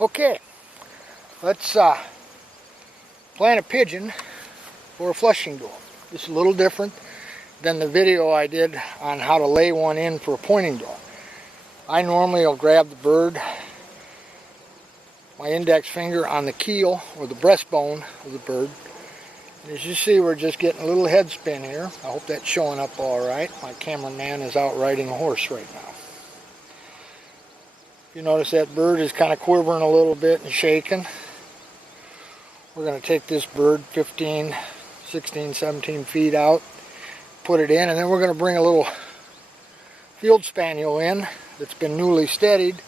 Okay, let's plant a pigeon for a flushing door. This is a little different than the video I did on how to lay one in for a pointing door. I normally will grab the bird, my index finger on the keel or the breastbone of the bird. And as you see, we're just getting a little head spin here. I hope that's showing up all right. My cameraman is out riding a horse right now. You notice that bird is kind of quivering a little bit and shaking. We're going to take this bird 15, 16, 17 feet out, put it in, and then we're going to bring a little field spaniel in that's been newly steadied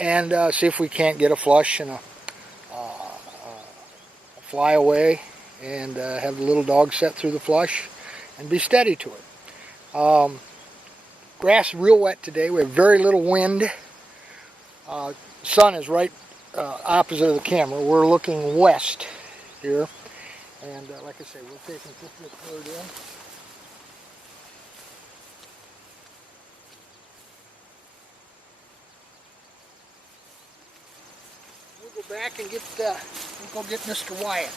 and see if we can't get a flush and a fly away and have the little dog set through the flush and be steady to it. Grass is real wet today. We have very little wind. Sun is right opposite of the camera. We're looking west here, and like I say, we're taking this bird in. We'll go back and we'll go get Mr. Wyatt.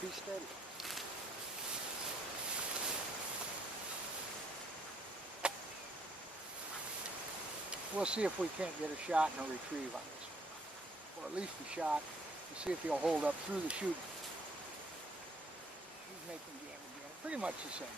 Be steady. We'll see if we can't get a shot and a retrieve on this one. Or at least a shot to see if he'll hold up through the shooting. He's making game again. Pretty much the same.